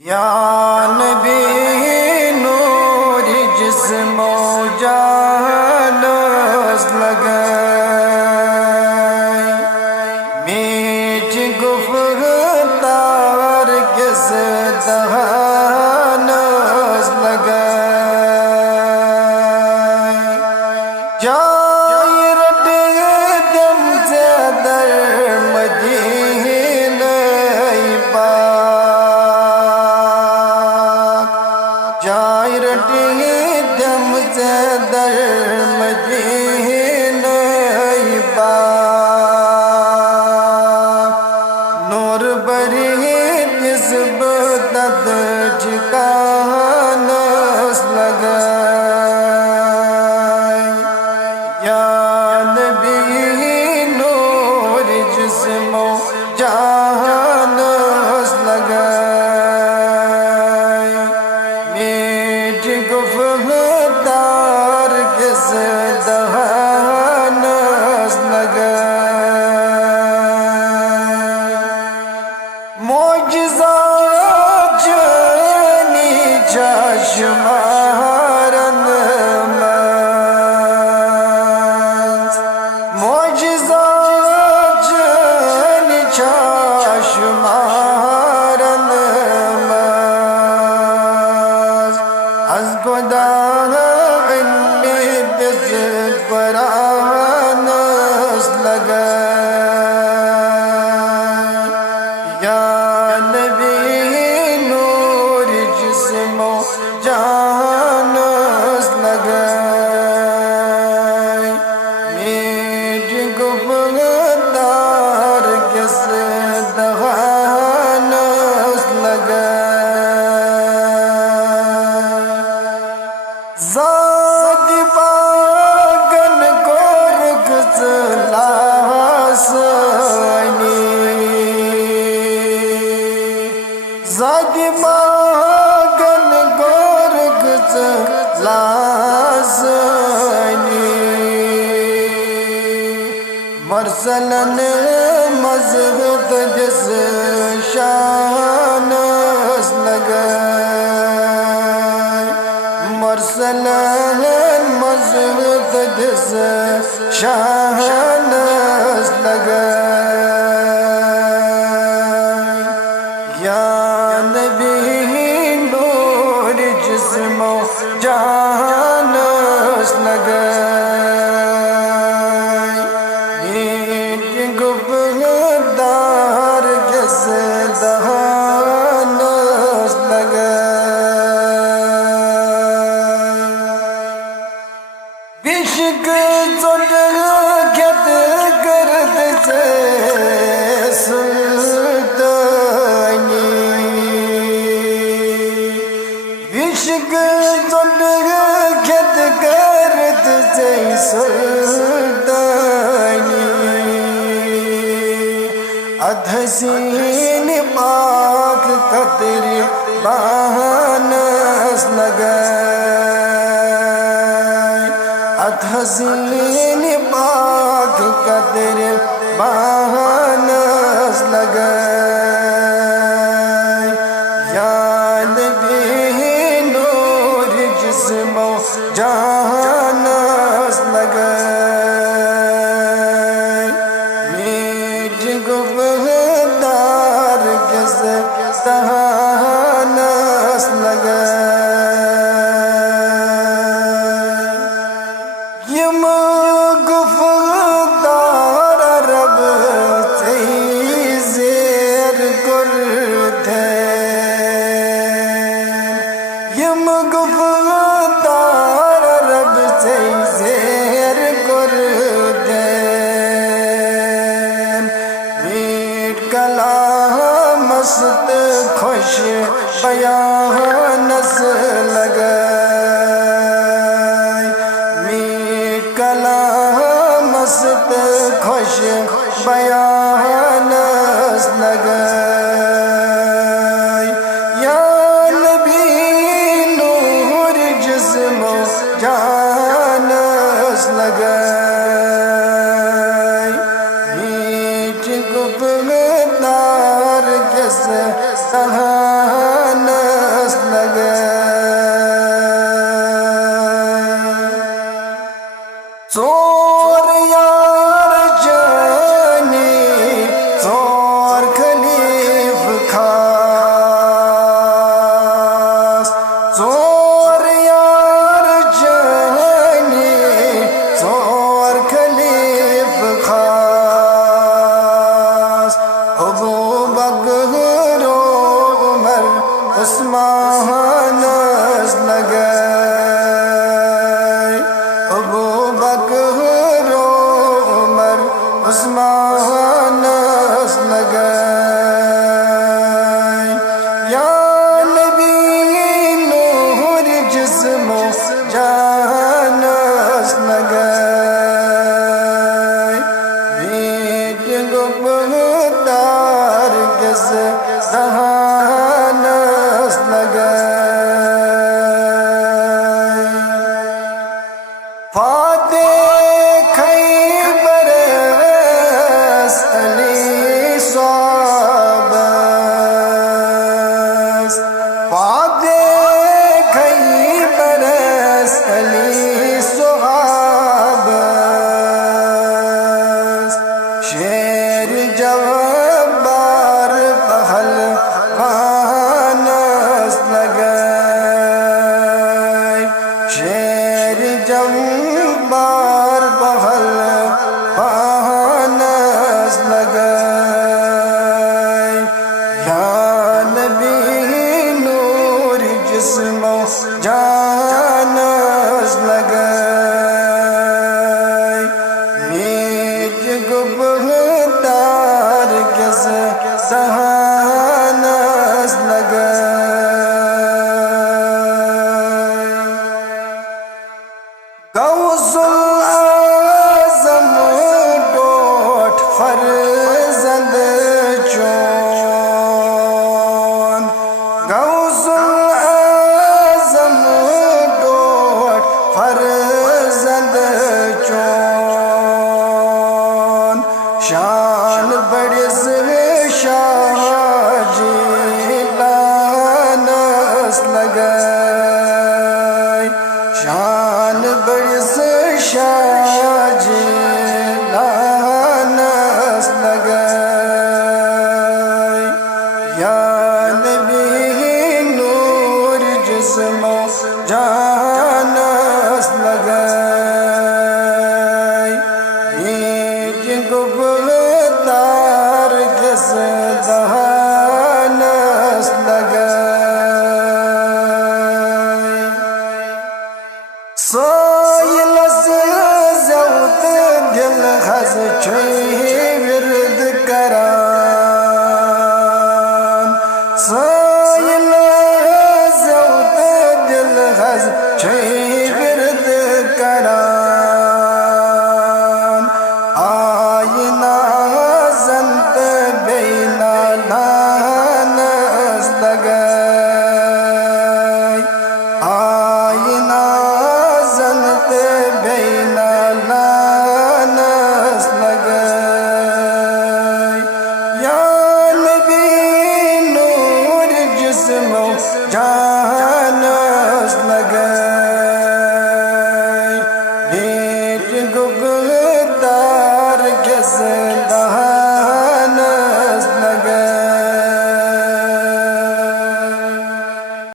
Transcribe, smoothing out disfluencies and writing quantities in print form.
या नबी नूर जिस्मो जानस लगाए मीठ गुफ्तार किस दहानस लगाए जाए रटे दम से दर मदीना जाए रटे दम से दर मदीना नूर बरी जिस्म दद ठिकानस लगाए या नबी नूर जिस्मो जानस लगाए मीठ गुफ्तार किस दहानस लगाए मोजज़ा जानी चश्मारन मोजज़ा जानी चश्मारन az खुदा परानस लगाए या नबी नूर जिस्मो जानस लगाए मीठ गुफ्तार किस दहानस लगाए ज़ाति बागन को रुखसलासनी ज़ाति बागन को रुखसलासनी मरसलन मज़हब जिस शानस लगाए मरसलन मज़हब जिस शानस लगाए या नबी नूर जिस्मो जानस लगाए मीठ गुफ्तार किस दहानस लगाए इश्क जुट गत करत से सुल्तानी इश्क जुट गत करत से सुल्तानी अधसीन पाक कतर बानस लगाए अधसीन पाक कतर बानस लगाए या नबी नूर जिस्मो जानस लगाए मीठ गुफ्तार किस दहानस लगाए यम गुफ्तार रब से ज़ेर कुर्ते यम गुफ्तार रब से ज़ेर कुर्ते मीठ कलाम मस्त खुश बयानस लगाए मीठ कलाम मस्त खुश बयानस लगाए या नबी नूर जिस्मो जानस लगाए मीठ गुफ्तार किस दहानस उस्मान लगाए अबू बकर उमर उस्मान लगाए या नबी नूर जिस्मो जान लगाए बेट गुबदार किस दहानस लगाए फाते खैबर अली स्वाबस फाते खैबर अली स्वाबस शेर जवाबार पहल खानस लगाए शेर जवाबार पहल खानस लगाए या नबी नूर जिस्मो जानस लगाए मीत गुबदार किस दहानस लगाए गौसुल आज़म डोट फर्जंद चोन गौसुल आज़म डोट फर्जंद चोन शान बड़िस शाहजी लानस लगाए शान बड़िस शाहजी लानस लगाए या नबी नूर जिस्मो जानस लगाए नीच गुबदार किस दहानस लगाए सोयलस ज़ौत दिल हज़ छुई विरद करान सोयलस ज़ौत दिल हज़ छुई विरद करान आईना ज़ंत बेना लानस लगाए आईना ज़ंत बेना लानस लगाए या नबी नूर जिस्मो जानस लगाए